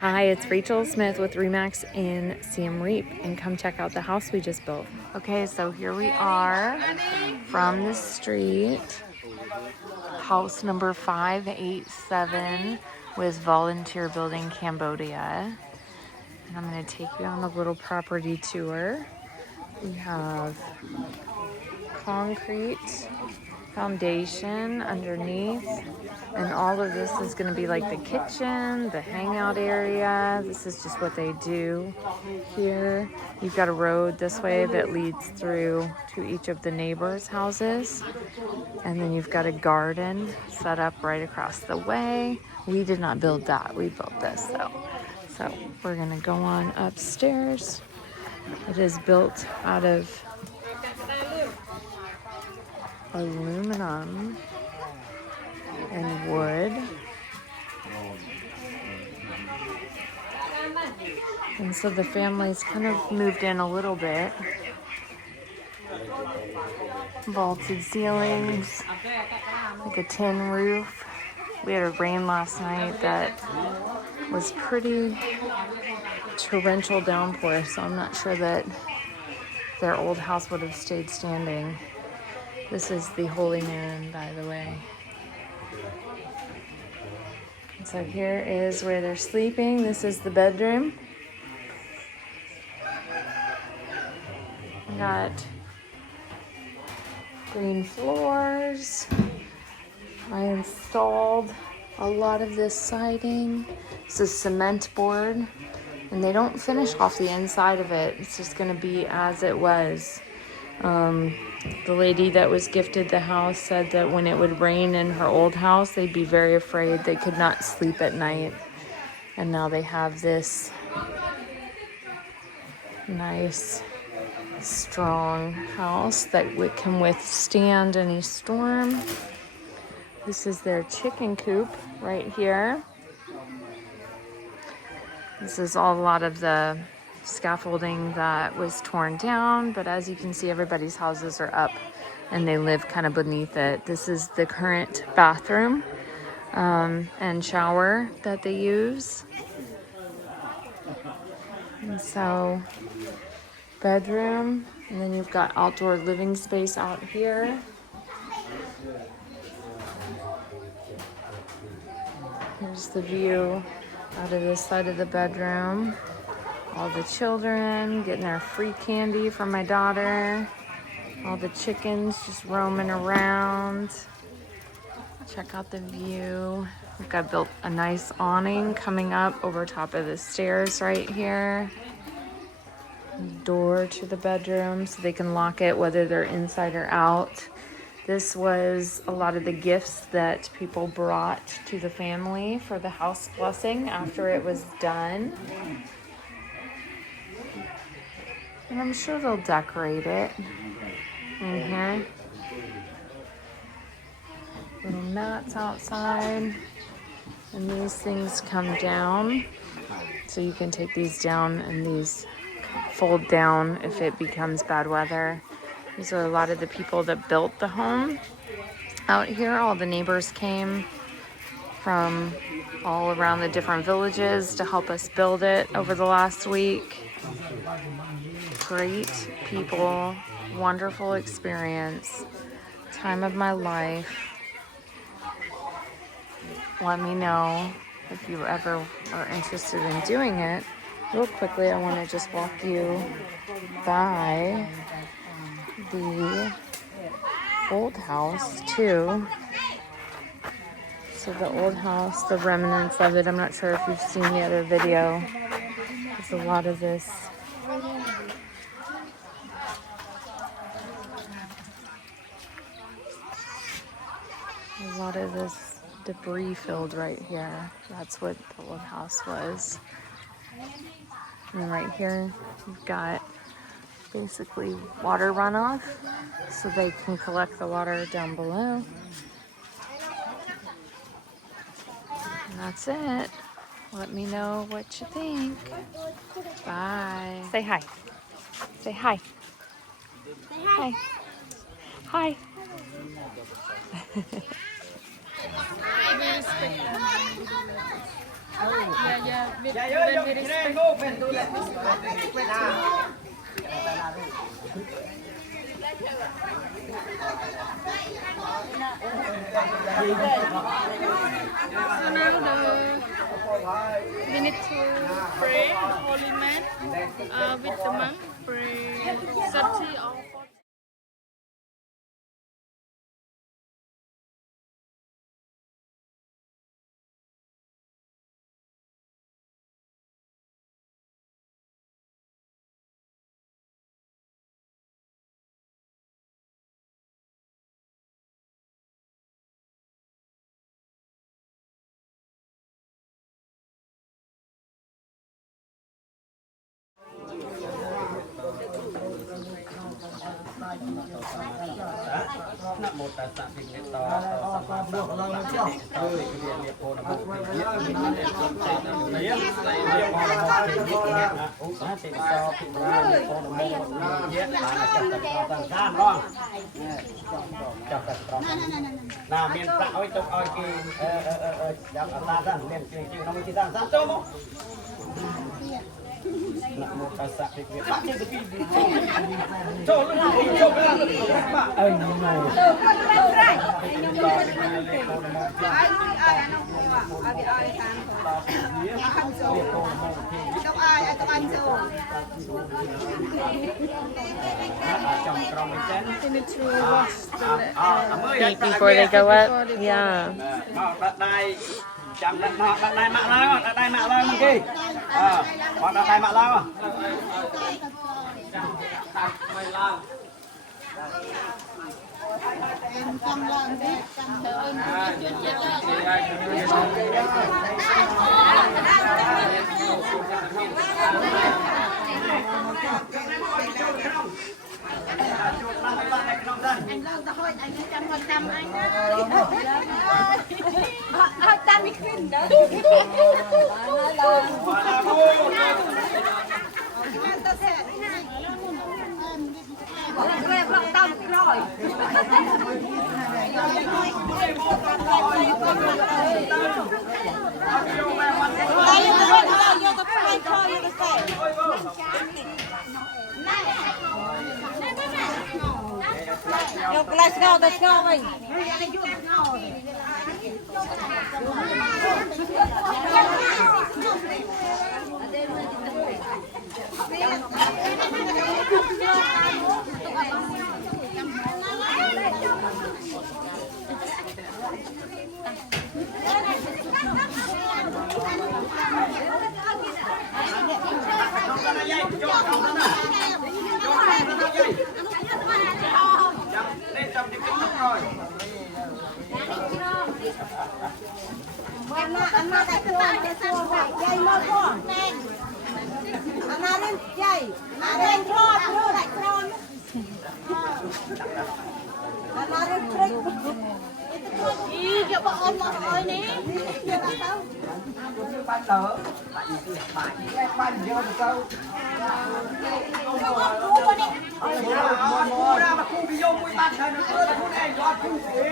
Hi, it's Rachael Smith with REMAX in Siem Reap, and come check out the house we just built. Okay, so here we are from the street, house number 587 with Volunteer Building, Cambodia. And I'm gonna take you on a little property tour. We have concrete foundation underneath, and all of this is going to be like the kitchen, the hangout area. This is just what they do here. You've got a road this way that leads through to each of the neighbors' houses, and then you've got a garden set up right across the way. We did not build that, we built this though. So we're going to go on upstairs. It is built out of aluminum and wood, and so the family's kind of moved in a little bit. Vaulted ceilings, like a tin roof. We had a rain last night that was pretty torrential downpour, so I'm not sure that their old house would have stayed standing. This is the Holy Man, by the way. And so here is where they're sleeping. This is the bedroom. We got green floors. I installed a lot of this siding. This is cement board, and they don't finish off the inside of it. It's just gonna be as it was. The lady that was gifted the house said that when it would rain in her old house, they'd be very afraid. They could not sleep at night. And now they have this nice, strong house that can withstand any storm. This is their chicken coop right here. This is a lot of the scaffolding that was torn down, but as you can see, everybody's houses are up and they live kind of beneath it. This is the current bathroom and shower that they use. And so, bedroom, and then you've got outdoor living space out here. Here's the view out of this side of the bedroom. All the children getting their free candy from my daughter. All the chickens just roaming around. Check out the view. We've got built a nice awning coming up over top of the stairs right here. Door to the bedroom so they can lock it whether they're inside or out. This was a lot of the gifts that people brought to the family for the house blessing after it was done. And I'm sure they'll decorate it in here. Little mats outside. And these things come down. So you can take these down, and these fold down if it becomes bad weather. These are a lot of the people that built the home out here. All the neighbors came from all around the different villages to help us build it over the last week. Great people, wonderful experience, time of my life. Let me know if you ever are interested in doing it. Real quickly, I want to just walk you by the old house too. So the old house, the remnants of it, I'm not sure if you've seen the other video. There's a lot of this. A lot of this debris filled right here. That's what the old house was. And then right here, you've got basically water runoff, so they can collect the water down below. And that's it. Let me know what you think. Bye. Say hi. Say hi. Hi. Hi. We need to pray holy man with the monk pray 30 or 40. Before they go up, yeah. Chậm đặt đai mạ lao, đặt đai mạ lao mình kia. Hoặc đặt đai mạ lao. Anh lâu ta thôi, anh trăm con trăm anh ơi. Họ trăm đi khuyên đó. Tâm rồi. Let's go, let's go mình. Anh mà cái chuông phải dây mơ quá. Anh à lên dây, à lên thon luôn, lại thon. Anh à lên trick. Ý kìa bọn ôm mà hỏi ní. Kìa là sao? Bạn tớ, bạn vô được đâu? Mua ra mà khu video mùi bạn thầy nó cơ là khu này do khu gì?